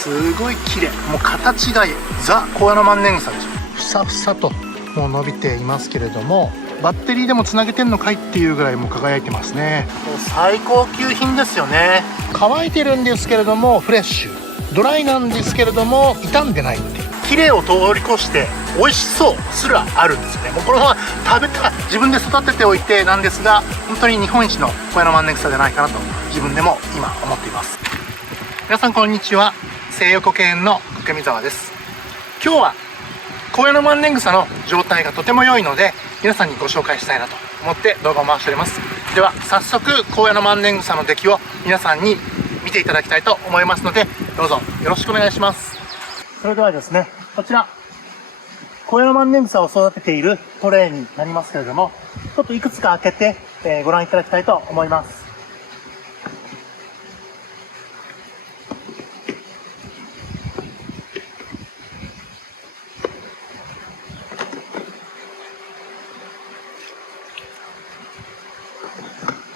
すごい綺麗。もう形がザ・コアラマンネングサでしょ。ふさふさともう伸びていますけれども、バッテリーでもつなげてんのかいっていうぐらいもう輝いてますね。もう最高級品ですよね。乾いてるんですけれどもフレッシュ、ドライなんですけれども傷んでないっていう、綺麗を通り越して美味しそうすらあるんですよね。もうこのまま食べたい、自分で育てておいてなんですが、本当に日本一のコアラマンネングサじゃないかなと自分でも今思っています。皆さんこんにちは、西横犬の掛見沢です。今日はコアラマンネングサの状態がとても良いので皆さんにご紹介したいなと思って動画を回しております。では早速コアラマンネングサの出来を皆さんに見ていただきたいと思いますので、どうぞよろしくお願いします。それではですね、こちらコアラマンネングサを育てているトレイになりますけれども、ちょっといくつか開けて、ご覧いただきたいと思います。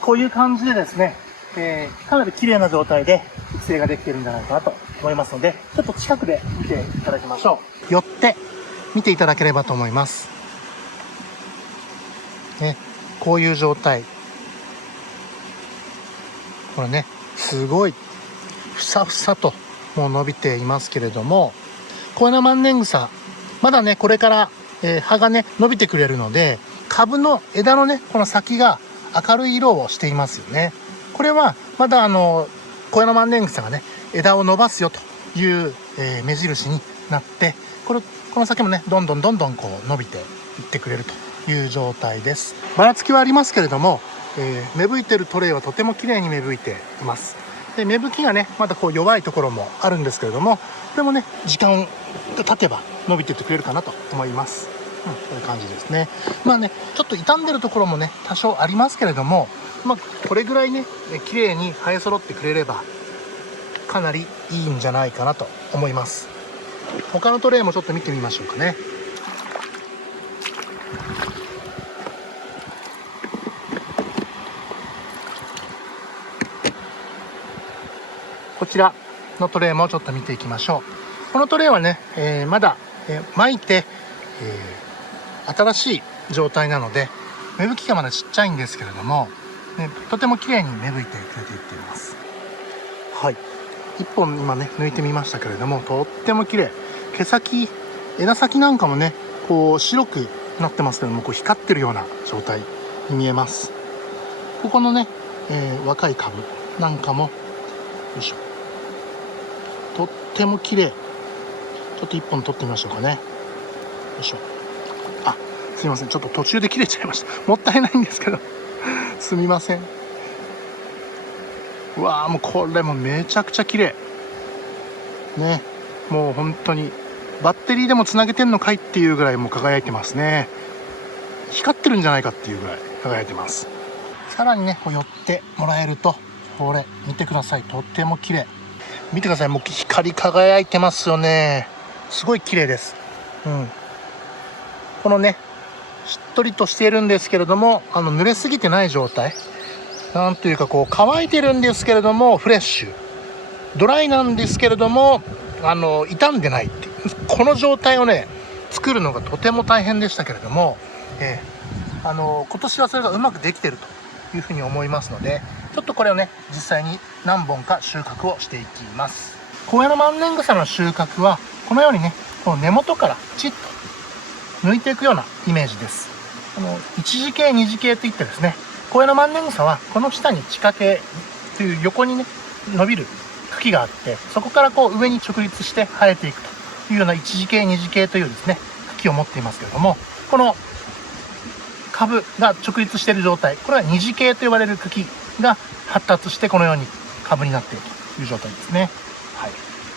こういう感じでですね、かなり綺麗な状態で育成ができているんじゃないかなと思いますので、ちょっと近くで見ていただきましょう。寄って見ていただければと思います。ね、こういう状態。これね、すごいふさふさともう伸びていますけれども、コアラマンネングサまだねこれから、葉がね伸びてくれるので、株の枝のねこの先が明るい色をしていますよね。これはまだコアラマンネングサがね枝を伸ばすよという、目印になって、この先もねどんどんこう伸びていってくれるという状態です。ばらつきはありますけれども、芽吹いてるトレイはとても綺麗に芽吹いています。で芽吹きがねまだこう弱いところもあるんですけれども、これもね時間が経てば伸びていってくれるかなと思います。こういう感じですね。まあねちょっと傷んでるところもね多少ありますけれども、これぐらいね綺麗に生え揃ってくれればかなりいいんじゃないかなと思います。他のトレイもちょっと見てみましょうかね。こちらのトレイもちょっと見ていきましょう。このトレイはね、まだ、巻いて、新しい状態なので芽吹きがまだちっちゃいんですけれども、ね、とても綺麗に芽吹いてくれていっています。はい、1本今ね抜いてみましたけれども、とっても綺麗。毛先、枝先なんかもねこう白くなってますけども、こう光ってるような状態に見えます。ここのね、若い株なんかもよいしょ、とっても綺麗。ちょっと1本取ってみましょうかね。よいしょ。あ、すいません、ちょっと途中で切れちゃいました。もったいないんですけどすみません。うわー、もうこれもめちゃくちゃ綺麗ね。もう本当にバッテリーでもつなげてんのかいっていうぐらいもう輝いてますね。光ってるんじゃないかっていうぐらい輝いてます。さらにねこう寄ってもらえると、これ見てください、とっても綺麗。見てください、もう光り輝いてますよね。すごい綺麗です。このねしっとりとしているんですけれども、濡れすぎてない状態、なんというかこう乾いてるんですけれどもフレッシュ、ドライなんですけれども傷んでないっていう、この状態をね作るのがとても大変でしたけれども、今年はそれがうまくできているというふうに思いますので、ちょっとこれをね実際に何本か収穫をしていきます。コアラマンネングサの収穫はこのようにねこの根元からチッと抜いていくようなイメージです。一次系二次系といってですね、コアラマンネングサはこの下に地下系という横にね伸びる茎があって、そこからこう上に直立して生えていくというような一次系二次系というですね茎を持っていますけれども、この株が直立している状態、これは二次系と呼ばれる茎が発達してこのように株になっているという状態ですね。はい、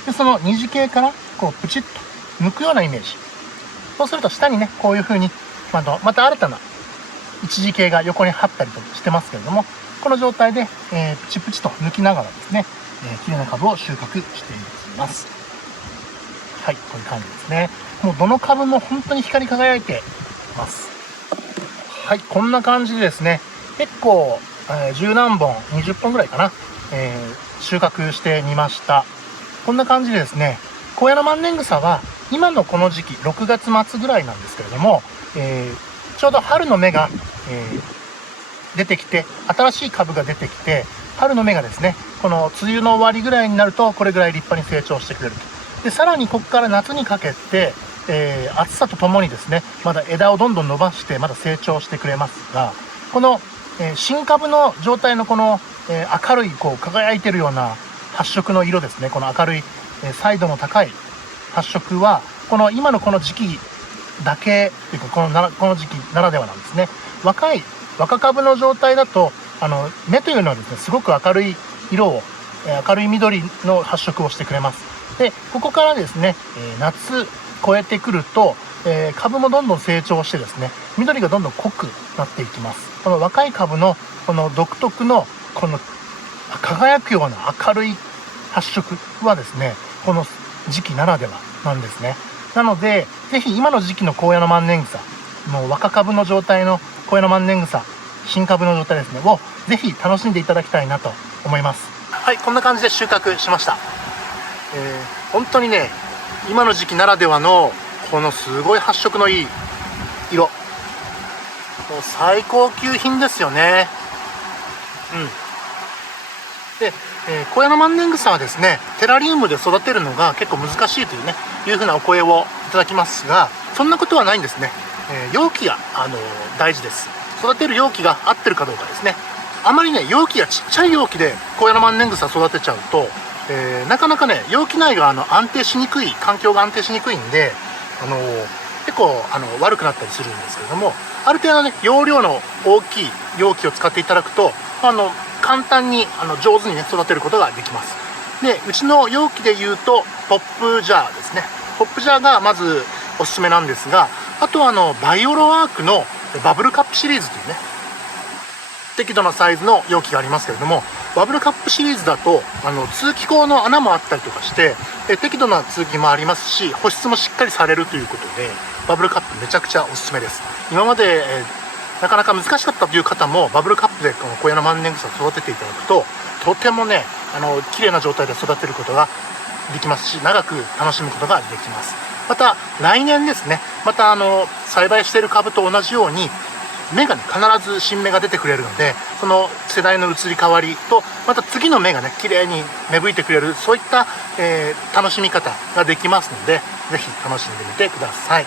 でその二次系からこうプチッと抜くようなイメージ。そうすると下にねこういう風にまた新たな一次系が横に張ったりとしてますけれども、この状態で、プチプチと抜きながらですね、綺麗な株を収穫していきます。はい、こういう感じですね。もうどの株も本当に光り輝いています。はい、こんな感じでですね、結構、10何本、20本ぐらいかな、収穫してみました。こんな感じでですね、高野の万年草は今のこの時期6月末ぐらいなんですけれども、ちょうど春の芽が、出てきて、新しい株が出てきて、春の芽がですね、この梅雨の終わりぐらいになるとこれぐらい立派に成長してくれると。でさらにここから夏にかけて、暑さとともにですね、まだ枝をどんどん伸ばしてまだ成長してくれますが、この、新株の状態のこの、明るいこう輝いてるような発色の色ですね、この明るい、彩度の高い発色はこの今のこの時期だけというか、この時期ならではなんですね。若株の状態だと芽というのはですね、すごく明るい色を、明るい緑の発色をしてくれます。でここからですね、夏超えてくると、株もどんどん成長してですね、緑がどんどん濃くなっていきます。この若い株のこの独特のこの輝くような明るい発色はですね、この時期ならではなんですね。なのでぜひ今の時期の高野の万年草、もう若株の状態の高野の万年草、新株の状態ですねをぜひ楽しんでいただきたいなと思います。はい、こんな感じで収穫しました。本当にね、今の時期ならではのこのすごい発色のいい色、もう最高級品ですよね。で、高野の万年草はですね、テラリウムで育てるのが結構難しいというね、いうふうなお声をいただきますが、そんなことはないんですね。容器が大事です。育てる容器が合ってるかどうかですね。あまりね、容器がちっちゃい容器で高野の万年草育てちゃうと、なかなかね、容器内が安定しにくい、環境が安定しにくいんで、結構悪くなったりするんですけれども、ある程度ね、容量の大きい容器を使っていただくと簡単に上手にね育てることができます。でうちの容器でいうとポップジャーですね。ポップジャーがまずおすすめなんですが、あとはバイオロワークのバブルカップシリーズというね、適度なサイズの容器がありますけれども、バブルカップシリーズだと通気口の穴もあったりとかして、適度な通気もありますし、保湿もしっかりされるということで、バブルカップめちゃくちゃおすすめです。今まで、なかなか難しかったという方もバブルカップでこの高野の万年草を育てていただくと、とてもね綺麗な状態で育てることができますし、長く楽しむことができます。また来年ですね、また栽培している株と同じように芽がね必ず新芽が出てくれるので、その世代の移り変わりとまた次の芽がね綺麗に芽吹いてくれる、そういった、楽しみ方ができますので、ぜひ楽しんでみてください。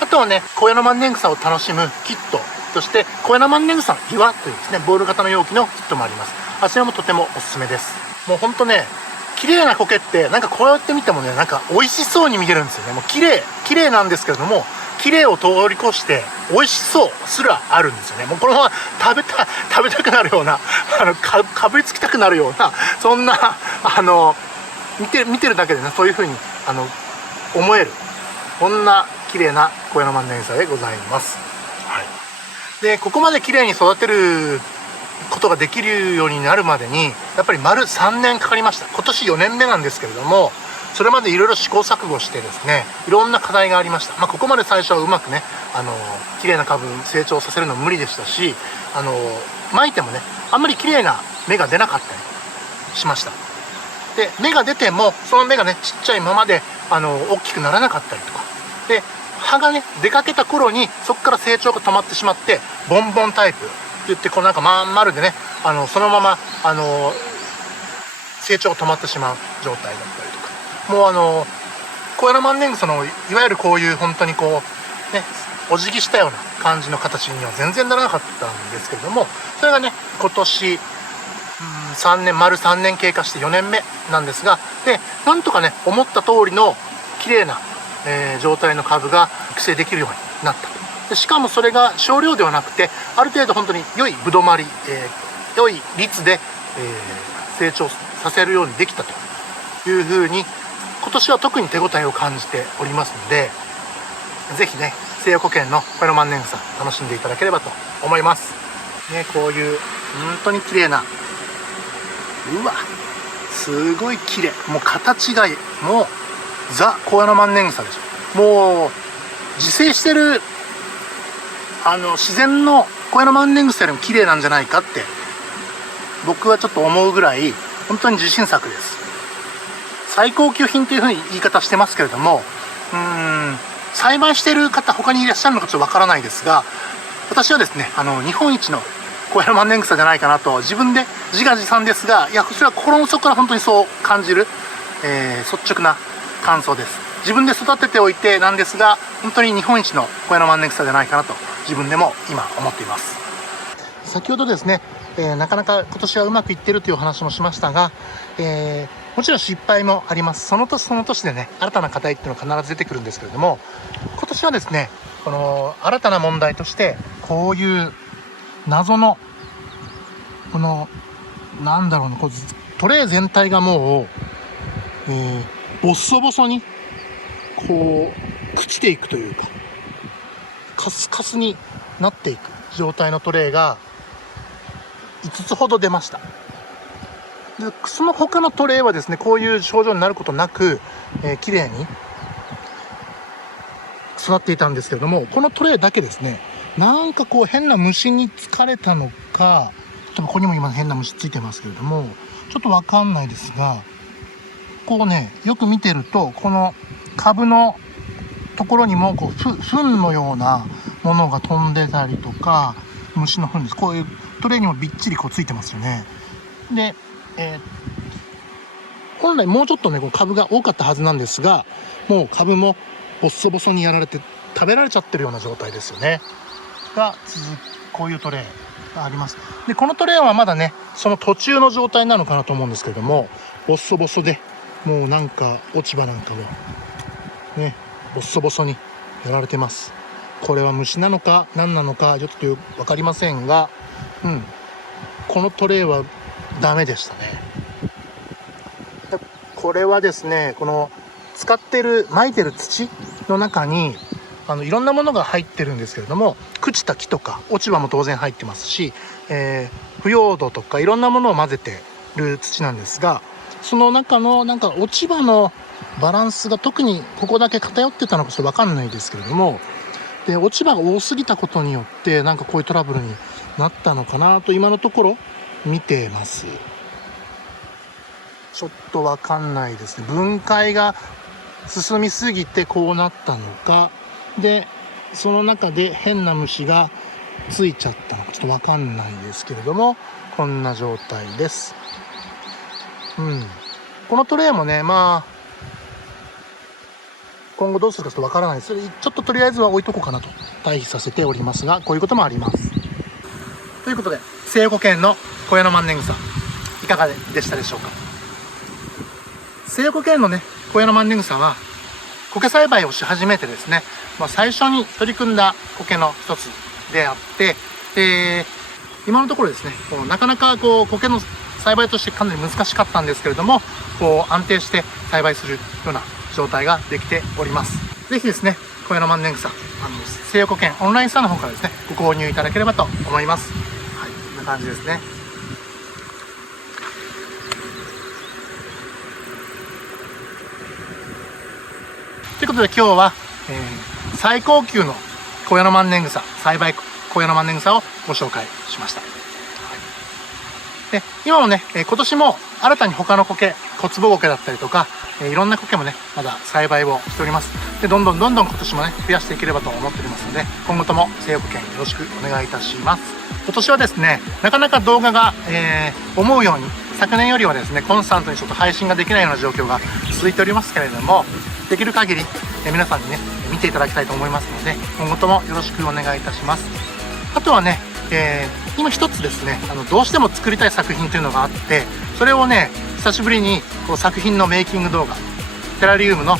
あとはね、高野の万年草を楽しむキットとして高野の万年草の岩というですね、ボール型の容器のキットもあります。あちらもとてもおすすめです。もうほんとね、綺麗な苔ってなんかこうやって見てもね、なんか美味しそうに見えるんですよね。もう綺麗なんですけれども、綺麗を通り越して美味しそうすらあるんですよね。もうこのまま食べたくなるようなかぶりつきたくなるような、そんな見てるだけでね、そういう風に思える、こんな綺麗な高野の万年草でございます。はい。でここまで綺麗に育てることができるようになるまでにやっぱり丸3年かかりました。今年4年目なんですけれども、それまでいろいろ試行錯誤してですね、いろんな課題がありました。ここまで最初はうまくね綺麗な株成長させるの無理でしたし、巻いてもねあんまり綺麗な芽が出なかったりしました。で芽が出てもその芽がねちっちゃいままで大きくならなかったりとかで、葉がね出かけた頃にそこから成長が止まってしまって、ボンボンタイプって言って、こうなんかまん丸でねそのまま成長が止まってしまう状態だったりとか、もう高野の万年草のいわゆるこういう本当にこうねお辞儀したような感じの形には全然ならなかったんですけれども、それがね今年丸3年経過して4年目なんですが、でなんとかね思った通りの綺麗な状態の株が育成できるようになったと。でしかもそれが少量ではなくて、ある程度本当に良いぶどまり、良い率で、成長させるようにできたというふうに、今年は特に手応えを感じておりますので、ぜひね西予古県の高野の万年草楽しんでいただければと思います。ね、こういう本当に綺麗な、うわすごい綺麗、もう形がもうザ高野の万年草でしょ。もう自生してる自然の高野の万年草よりも綺麗なんじゃないかって僕はちょっと思うぐらい本当に自信作です。最高級品というふうに言い方してますけれども、栽培している方他にいらっしゃるのかちょっとわからないですが、私はですね日本一の高野万年草じゃないかなと自分で自画自賛ですが、いやこちら心の底から本当にそう感じる、率直な感想です。自分で育てておいてなんですが、本当に日本一の高野万年草じゃないかなと自分でも今思っています。先ほどですね、なかなか今年はうまくいっているというお話もしましたが、もちろん失敗もあります。その年その年でね、新たな課題っていうのが必ず出てくるんですけれども、今年はですね、この新たな問題としてこういう謎のこのなんだろうな、こうトレー全体がもう、ボッソボソにこう朽ちていくというか、カスカスになっていく状態のトレーが5つほど出ました。でその他のトレーはですね、こういう症状になることなく、綺麗に育っていたんですけれども、このトレーだけですね、なんかこう変な虫に疲れたのか、ここにも今変な虫ついてますけれども、ちょっとわかんないですが、こうね、よく見てるとこの株のところにもこう糞のようなものが飛んでたりとか、虫の糞です。こういうトレーにもびっちりこうついてますよね。で、本来もうちょっとねこう株が多かったはずなんですが、もう株もボッソボソにやられて食べられちゃってるような状態ですよね。がこういうトレーがあります。でこのトレーはまだねその途中の状態なのかなと思うんですけれども、ボッソボソでもうなんか落ち葉なんかもねボッソボソにやられてます。これは虫なのか何なのかちょっと分かりませんが、このトレーはダメでしたね。これはですね、この使ってる撒いてる土の中にいろんなものが入ってるんですけれども、朽ちた木とか落ち葉も当然入ってますし、腐葉土とかいろんなものを混ぜてる土なんですが、その中のなんか落ち葉のバランスが特にここだけ偏ってたのかちょっと分かんないですけれども、で落ち葉が多すぎたことによってなんかこういうトラブルになったのかなと今のところ見てます。ちょっと分かんないですね。分解が進みすぎてこうなったのか、でその中で変な虫がついちゃったのかちょっと分かんないですけれども、こんな状態です。このトレイもね、まあ今後どうするかちょっと分からないです。ちょっととりあえずは置いとこうかなと退避させておりますが、こういうこともあります。ということで、西横県の高野万年草いかがでしたでしょうか。西横県のね高野万年草は苔栽培をし始めてですね、最初に取り組んだ苔の一つであって、今のところですねなかなか苔の栽培としてかなり難しかったんですけれども、安定して栽培するような状態ができております。ぜひですね高野万年草西横県オンラインストアの方からですねご購入いただければと思います。はい、こんな感じですね。ということで今日は、最高級の高野万年草栽培高野万年草をご紹介しました。で今もね今年も新たに他の苔、小坪苔だったりとか、いろんな苔もねまだ栽培をしております。でどんどん今年もね増やしていければと思っておりますので、今後とも西横県よろしくお願いいたします。今年はですねなかなか動画が、思うように昨年よりはですねコンスタントにちょっと配信ができないような状況が続いておりますけれども、できる限り、皆さんにね見ていただきたいと思いますので、今後ともよろしくお願いいたします。あとはね、今一つですねどうしても作りたい作品というのがあって、それをね久しぶりに作品のメイキング動画、テラリウムの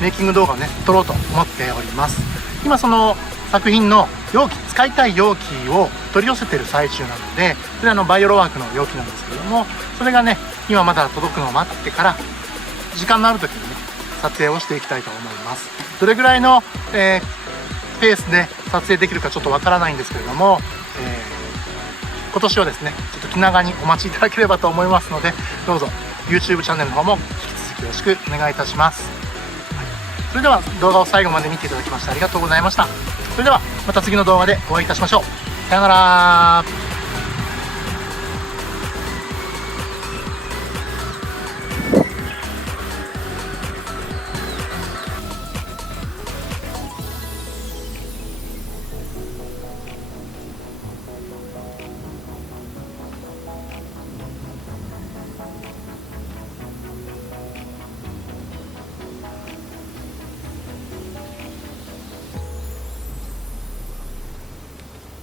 メイキング動画をね撮ろうと思っております。今その作品の容器、使いたい容器を取り寄せてる最中なので、それはバイオロワークの容器なんですけども、それがね今まだ届くのを待ってから時間のある時にね撮影をしていきたいと思います。どれぐらいの、ペースで撮影できるかちょっとわからないんですけれども、今年はですねちょっと気長にお待ちいただければと思いますので、どうぞ YouTube チャンネルの方も引き続きよろしくお願いいたします。それでは動画を最後まで見ていただきましてありがとうございました。それではまた次の動画でお会いいたしましょう。さようなら。